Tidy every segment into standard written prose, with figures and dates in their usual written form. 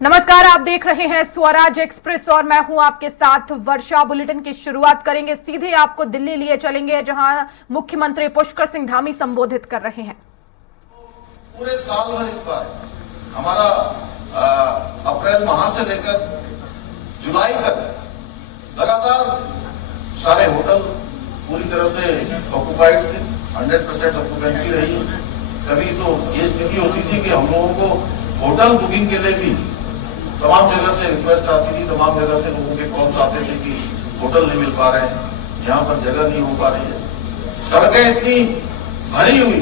नमस्कार, आप देख रहे हैं स्वराज एक्सप्रेस और मैं हूं आपके साथ वर्षा। बुलेटिन की शुरुआत करेंगे, सीधे आपको दिल्ली लिए चलेंगे जहां मुख्यमंत्री पुष्कर सिंह धामी संबोधित कर रहे हैं। पूरे साल भर इस बार हमारा अप्रैल माह से लेकर जुलाई तक लगातार सारे होटल पूरी तरह से ऑक्युपाइड थे। 100% ऑक्युपेंसी रही। कभी तो ये स्थिति होती थी कि हम लोगों को होटल बुकिंग के लिए भी तमाम जगह से रिक्वेस्ट आती थी, तमाम जगह से लोगों के कॉल्स आते थे कि होटल नहीं मिल पा रहे हैं, यहाँ पर जगह नहीं हो पा रही है। सड़कें इतनी भरी हुई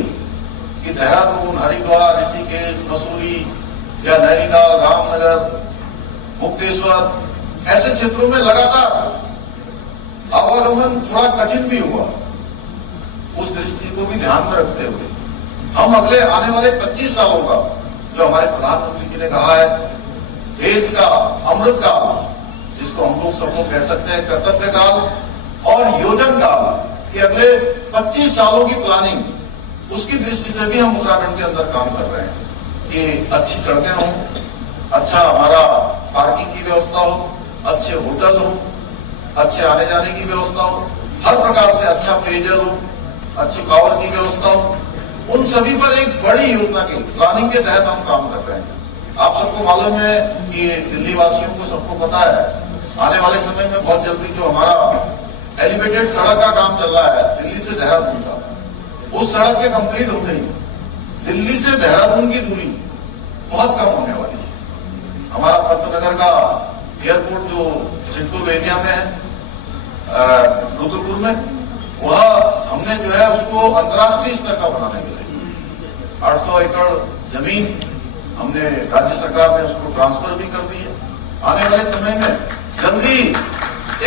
कि देहरादून, हरिद्वार, ऋषिकेश, मसूरी या नैनीताल, रामनगर, मुक्तेश्वर ऐसे क्षेत्रों में लगातार आवागमन थोड़ा कठिन भी हुआ। उस दृष्टि को भी ध्यान में रखते हुए हम अगले आने वाले 25 सालों का जो हमारे प्रधानमंत्री जी ने कहा है, देश का अमृत काल, जिसको हम लोग सब लोग कह सकते हैं कर्तव्य काल और योजन काल, कि अगले 25 सालों की प्लानिंग, उसकी दृष्टि से भी हम उत्तराखंड के अंदर काम कर रहे हैं कि अच्छी सड़कें हों, अच्छा हमारा पार्किंग की व्यवस्था हो, अच्छे होटल हो, अच्छे आने जाने की व्यवस्था हो, हर प्रकार से अच्छा पेयजल हो, अच्छी पावर की व्यवस्था हो। उन सभी पर एक बड़ी योजना की प्लानिंग के तहत हम काम कर रहे हैं। आप सबको मालूम है कि दिल्ली वासियों को सबको पता है, आने वाले समय में बहुत जल्दी जो हमारा एलिवेटेड सड़क का काम चल रहा है दिल्ली से देहरादून का, उस सड़क के कंप्लीट होते ही दिल्ली से देहरादून की दूरी बहुत कम होने वाली है। हमारा पंतनगर का एयरपोर्ट जो सिडकुल एरिया में है, रुद्रपुर में, वह हमने जो है उसको अंतर्राष्ट्रीय स्तर का बनाने के लिए 800 एकड़ जमीन हमने राज्य सरकार ने उसको ट्रांसफर भी कर दी है। आने वाले समय में जल्दी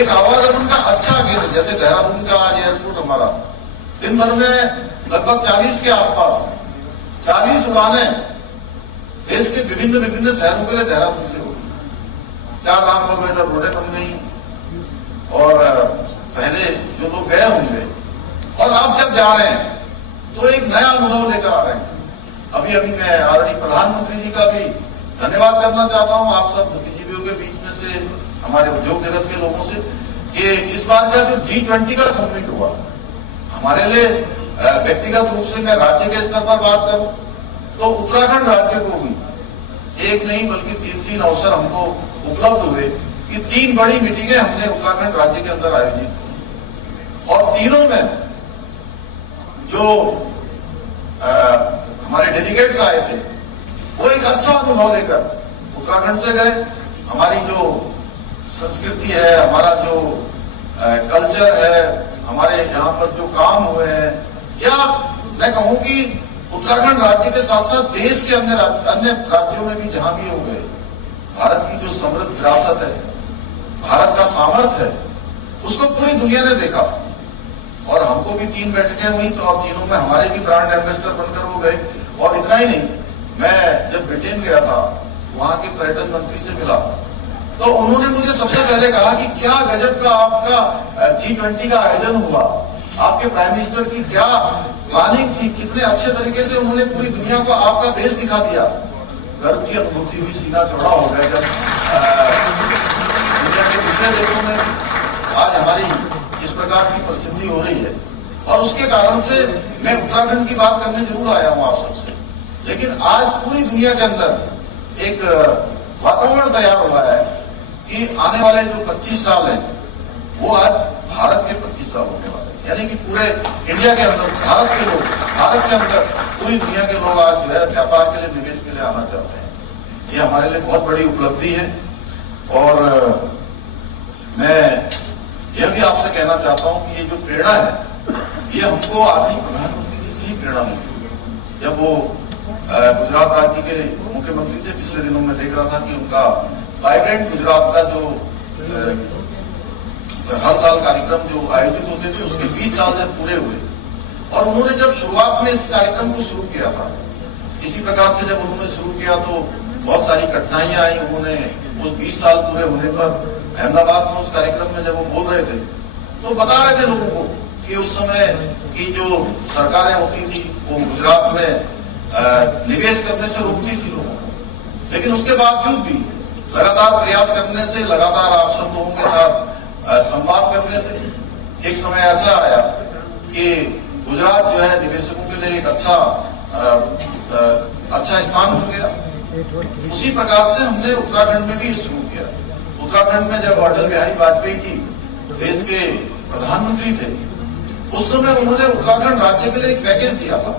एक आवागमन का अच्छा केंद्र, जैसे देहरादून का आज एयरपोर्ट हमारा दिन भर में लगभग 40 के आसपास 40 उड़ानें देश के विभिन्न शहरों के लिए देहरादून से होगी। 4 लाख किलोमीटर रोडें बन गई और पहले जो लोग गए होंगे और आप जब जा रहे हैं तो एक नया अनुभव लेकर आ रहे हैं। अभी मैं आदरणीय प्रधानमंत्री जी का भी धन्यवाद करना चाहता हूं, आप सब बुद्धिजीवियों के बीच में से, हमारे उद्योग जगत के लोगों से, कि इस बार का जो G20 का समिट हुआ, हमारे लिए व्यक्तिगत रूप से मैं राज्य के स्तर पर बात करूं तो उत्तराखंड राज्य को भी एक नहीं बल्कि 3 अवसर हमको उपलब्ध हुए कि 3 बड़ी मीटिंगें हमने उत्तराखंड राज्य के अंदर आयोजित की और तीनों में जो हमारे डेलीगेट्स आए थे वो एक अच्छा अनुभव लेकर उत्तराखंड से गए। हमारी जो संस्कृति है, हमारा जो कल्चर है, हमारे यहाँ पर जो काम हुए हैं, या मैं कहूं कि उत्तराखंड राज्य के साथ साथ देश के अन्य राज्यों में भी जहां भी हो गए, भारत की जो समृद्ध विरासत है, भारत का सामर्थ्य है, उसको पूरी दुनिया ने देखा। और हमको भी 3 बैठकें हुई तो और तीनों में हमारे भी ब्रांड एम्बेसडर बनकर वो गए। और इतना ही नहीं, मैं जब ब्रिटेन गया था, वहां के पर्यटन मंत्री से मिला तो उन्होंने मुझे सबसे पहले कहा कि क्या गजब का आपका G20 का आयोजन हुआ, आपके प्राइम मिनिस्टर की क्या प्लानिंग थी, कितने अच्छे तरीके से उन्होंने पूरी दुनिया को आपका देश दिखा दिया। गर्व की अनुभूति हुई, सीना चौड़ा हो गया जब दुनिया के दूसरे देशों में आज हमारी इस प्रकार की प्रसिद्धि हो रही है। और उसके कारण से मैं उत्तराखंड की बात करने जरूर आया हूं आप सबसे, लेकिन आज पूरी दुनिया के अंदर एक वातावरण तैयार हुआ है कि आने वाले जो 25 साल हैं वो आज भारत के 25 साल होने वाले हैं। यानी कि पूरे इंडिया के अंदर भारत के लोग, भारत के अंदर पूरी दुनिया के लोग आज जो है व्यापार के लिए, निवेश के लिए आना चाहते हैं। ये हमारे लिए बहुत बड़ी उपलब्धि है। और मैं यह भी आपसे कहना चाहता हूं कि ये जो प्रेरणा है, ये हमको आदरणीय प्रधानमंत्री जी से ही प्रेरणा मिली। जब वो गुजरात राज्य के मुख्यमंत्री थे, पिछले दिनों में देख रहा था कि उनका वाइब्रेंट गुजरात का जो हर साल कार्यक्रम जो आयोजित होते थे उसके 20 साल जब पूरे हुए और उन्होंने जब शुरुआत में इस कार्यक्रम को शुरू किया था, इसी प्रकार से जब उन्होंने शुरू किया तो बहुत सारी कठिनाइयां आई। उन्होंने उस 20 साल पूरे होने पर अहमदाबाद में उस कार्यक्रम में जब वो बोल रहे थे तो बता रहे थे लोगों को कि उस समय की जो सरकारें होती थी वो गुजरात में निवेश करने से रोकती थी लोगों को, लेकिन उसके बावजूद भी लगातार प्रयास करने से, लगातार आप सब लोगों के साथ संवाद करने से एक समय ऐसा आया कि गुजरात जो है निवेशकों के लिए एक अच्छा स्थान बन गया। उसी प्रकार से हमने उत्तराखंड में भी शुरू किया। उत्तराखंड में जब अटल बिहारी वाजपेयी जी देश के प्रधानमंत्री थे, उस समय उन्होंने उत्तराखंड राज्य के लिए एक पैकेज दिया था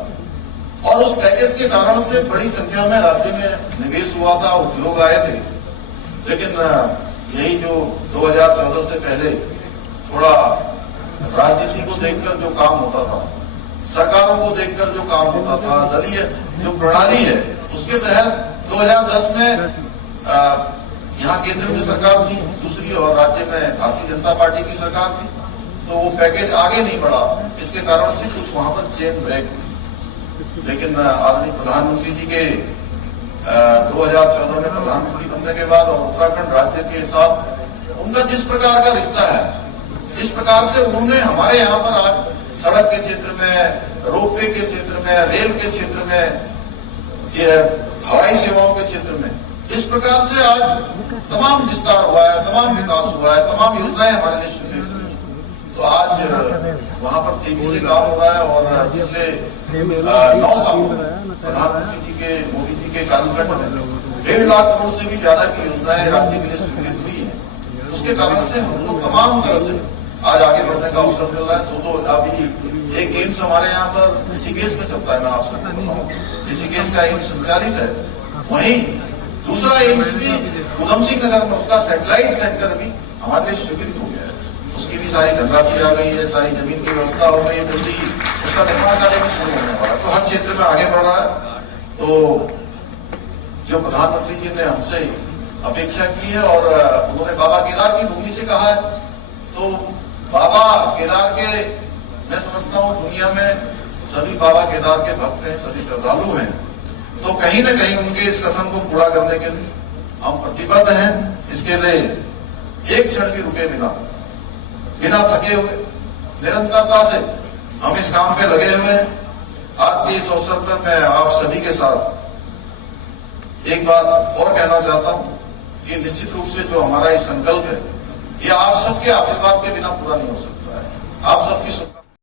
और उस पैकेज के कारण से बड़ी संख्या में राज्य में निवेश हुआ था, उद्योग आए थे। लेकिन यही जो 2014 से पहले थोड़ा राजनीति को देखकर जो काम होता था, सरकारों को देखकर जो काम होता था, दलीय जो प्रणाली है, उसके तहत 2010 में यहाँ केंद्र में सरकार थी दूसरी और राज्य में भारतीय जनता पार्टी की सरकार थी, तो वो पैकेज आगे नहीं बढ़ा। इसके कारण से कुछ वहां पर चेन ब्रेक हुई। लेकिन आदरणीय प्रधानमंत्री जी के 2014 में प्रधानमंत्री बनने के बाद और उत्तराखंड राज्य के साथ उनका जिस प्रकार का रिश्ता है, जिस प्रकार से उन्होंने हमारे यहाँ पर आज सड़क के क्षेत्र में, रोपवे के क्षेत्र में, रेल के क्षेत्र में, ये हवाई सेवाओं के क्षेत्र में, इस प्रकार से आज तमाम विस्तार हुआ है, तमाम विकास हुआ है, तमाम योजनाएं हमारे लिए स्वीकृत हुई। तो आज वहां पर तेजी से काम हो रहा है और पिछले 9 सालों में प्रधानमंत्री जी के, मोदी जी के कार्यकाल में 1.5 लाख करोड़ से भी ज्यादा की योजनाएं राज्य के लिए स्वीकृत हुई है। उसके कारण से हमको तमाम तरह से आज आगे बढ़ने का अवसर मिल रहा है। तो अभी एक एम्स हमारे यहाँ पर ऋषिकेश में चलता है, मैं आप सबको बताऊं, ऋषिकेश का एम्स संचालित है। वहीं दूसरा एम्स भी उधम सिंह नगर में, उसका सैटेलाइट सेंटर भी हमारे लिए स्वीकृत हो गया है। उसकी भी सारी धनराशि आ गई है, सारी जमीन की व्यवस्था हो गई है, जल्दी उसका निर्माण कार्य भी शुरू होने वाला है। तो हर क्षेत्र में आगे बढ़ रहा है। तो जो प्रधानमंत्री जी ने हमसे अपेक्षा की है और उन्होंने बाबा केदार की भूमि से कहा है, तो बाबा केदार के, मैं समझता हूं दुनिया में सभी बाबा केदार के भक्त हैं, सभी श्रद्धालु हैं। तो कहीं न कहीं उनके इस कथन को पूरा करने के लिए हम प्रतिबद्ध हैं। इसके लिए एक क्षण भी रुके बिना थके हुए, निरंतरता से हम इस काम पे लगे हुए हैं। आज के इस अवसर पर मैं आप सभी के साथ एक बात और कहना चाहता हूं कि निश्चित रूप से जो हमारा ये संकल्प है, ये आप सबके आशीर्वाद के बिना पूरा नहीं हो सकता है। आप सबकी शुभकामनाएं